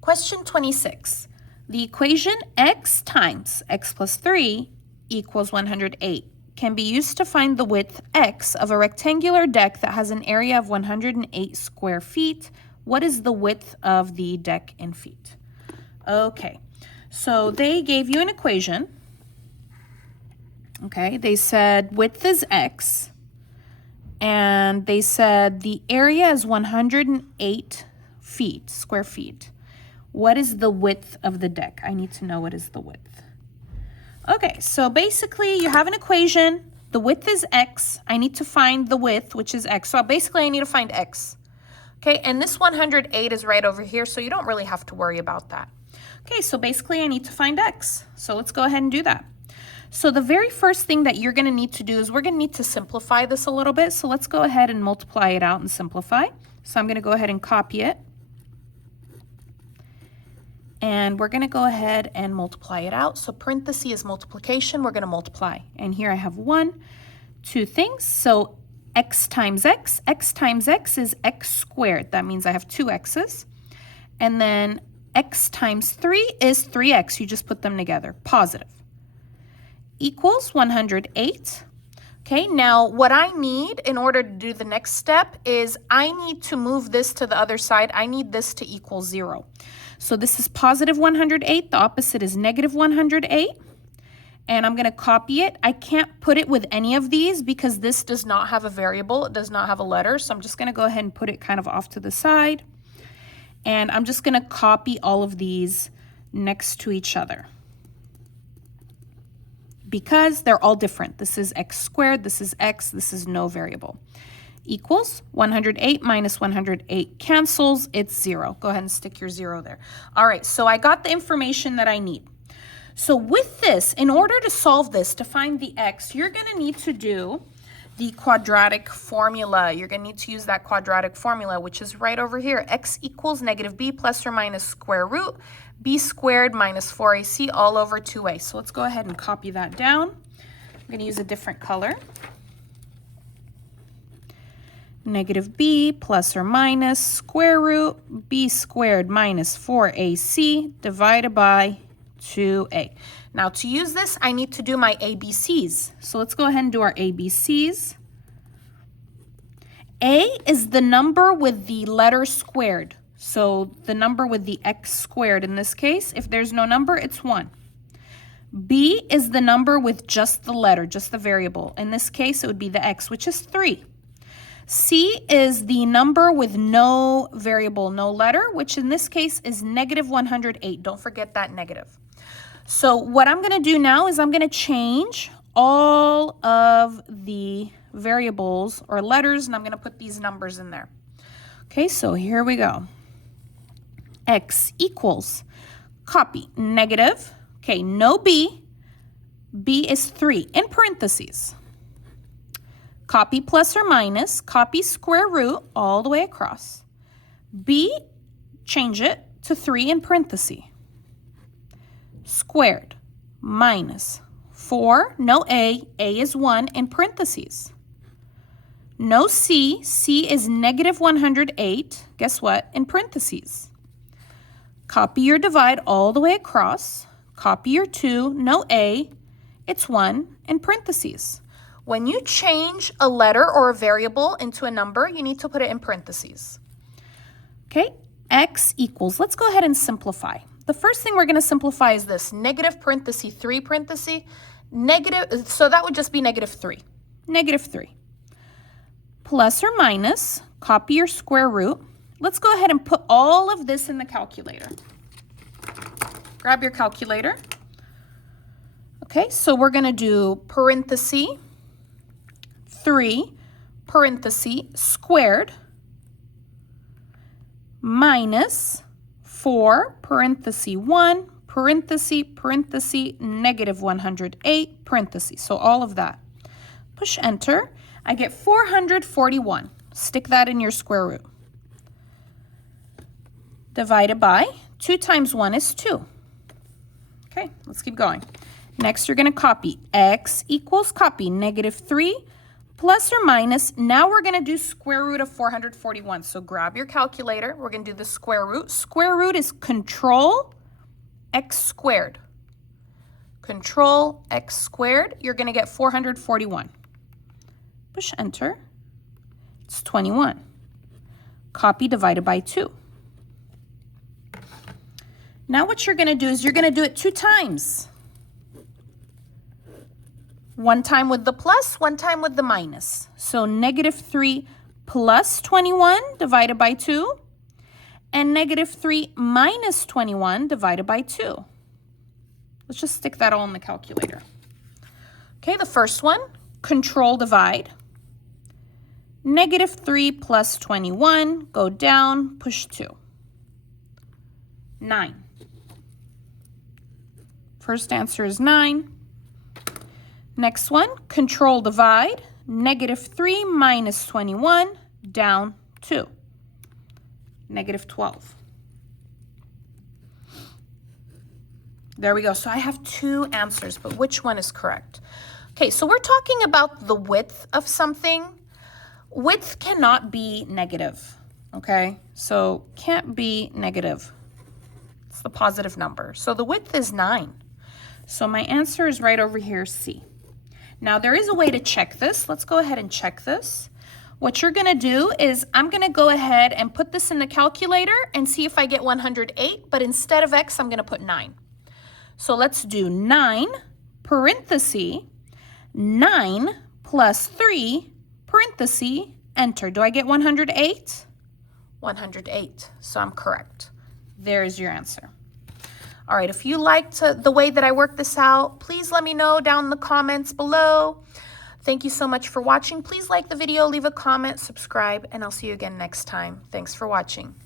Question 26. The equation x times x plus 3 equals 108 can be used to find the width x of a rectangular deck that has an area of 108 square feet. What is the width of the deck in feet? Okay, so they gave you an equation. Okay, they said width is x, and they said the area is 108 feet, square feet. What is the width of the deck? I need to know what is the width. Okay, so basically you have an equation. The width is x. I need to find the width, which is x. So basically I need to find x. Okay, and this 108 is right over here, so you don't really have to worry about that. Okay, so basically I need to find x. So let's go ahead and do that. So the very first thing that you're going to need to do is we're going to need to simplify this a little bit. So let's go ahead and multiply it out and simplify. So I'm going to go ahead and copy it. And we're going to go ahead and multiply it out. So parenthesis is multiplication. We're going to multiply. And here I have two things. So x times x is x squared. That means I have two x's. And then x times 3 is 3x. You just put them together. Positive. Equals 108. Okay, now what I need in order to do the next step is I need to move this to the other side. I need this to equal 0. So this is positive 108. The opposite is negative 108. And I'm going to copy it. I can't put it with any of these because this does not have a variable. It does not have a letter. So I'm just going to go ahead and put it kind of off to the side. And I'm just going to copy all of these next to each other, because they're all different. This is x squared, this is x, this is no variable. Equals 108 minus 108 cancels, it's 0. Go ahead and stick your 0 there. All right, so I got the information that I need. So with this, in order to solve this, to find the x, you're gonna need to do the quadratic formula. You're gonna need to use that quadratic formula, which is right over here. X equals negative b plus or minus square root b squared minus 4ac all over 2a. So let's go ahead and copy that down. I'm going to use a different color. Negative b plus or minus square root b squared minus 4ac divided by 2a. Now to use this, I need to do my ABCs. So let's go ahead and do our ABCs. A is the number with the letter squared. So the number with the x squared in this case, if there's no number, it's 1. B is the number with just the letter, just the variable. In this case, it would be the x, which is 3. C is the number with no variable, no letter, which in this case is negative 108. Don't forget that negative. So what I'm going to do now is I'm going to change all of the variables or letters, and I'm going to put these numbers in there. Okay, so here we go. X equals, copy, negative, okay, no b, b is 3, in parentheses. Copy plus or minus, copy square root all the way across. B, change it to 3 in parentheses. Squared, minus 4, no a is 1 in parentheses. No c, c is negative 108, guess what, in parentheses. Copy your divide all the way across. Copy your 2, no a, it's 1 in parentheses. When you change a letter or a variable into a number, you need to put it in parentheses. Okay, x equals, let's go ahead and simplify. The first thing we're going to simplify is this, negative parenthesis 3 parenthesis, negative, so that would just be negative 3. Negative 3. Plus or minus, copy your square root. Let's go ahead and put all of this in the calculator. Grab your calculator. Okay, so we're going to do parenthesis 3 parenthesis squared minus 4 parenthesis 1 parenthesis negative 108 parenthesis. So all of that. Push enter. I get 441. Stick that in your square root. Divided by 2 times 1 is 2. Okay, let's keep going. Next, you're going to copy. X equals copy negative 3 plus or minus, now we're going to do square root of 441. So grab your calculator. We're going to do the square root. Square root is control x squared. Control x squared, you're going to get 441. Push enter. It's 21. Copy divided by 2. Now what you're going to do is you're going to do it 2 times. One time with the plus, one time with the minus. So -3 plus 21 divided by 2, and -3 minus 21 divided by 2. Let's just stick that all in the calculator. Okay, the first one, control divide. -3 plus 21, go down, push 2. 9. First answer is 9. Next one, control divide, -3 minus 21, down 2, -12. There we go. So I have 2 answers, but which one is correct? Okay, so we're talking about the width of something. Width cannot be negative, okay? So can't be negative. It's the positive number. So the width is 9. So my answer is right over here, C. Now, there is a way to check this. Let's go ahead and check this. What you're going to do is I'm going to go ahead and put this in the calculator and see if I get 108, but instead of x, I'm going to put 9. So let's do 9, parenthesis, 9 plus 3, parenthesis, enter. Do I get 108? 108. So I'm correct. There's your answer. All right, if you liked the way that I worked this out, please let me know down in the comments below. Thank you so much for watching. Please like the video, leave a comment, subscribe, and I'll see you again next time. Thanks for watching.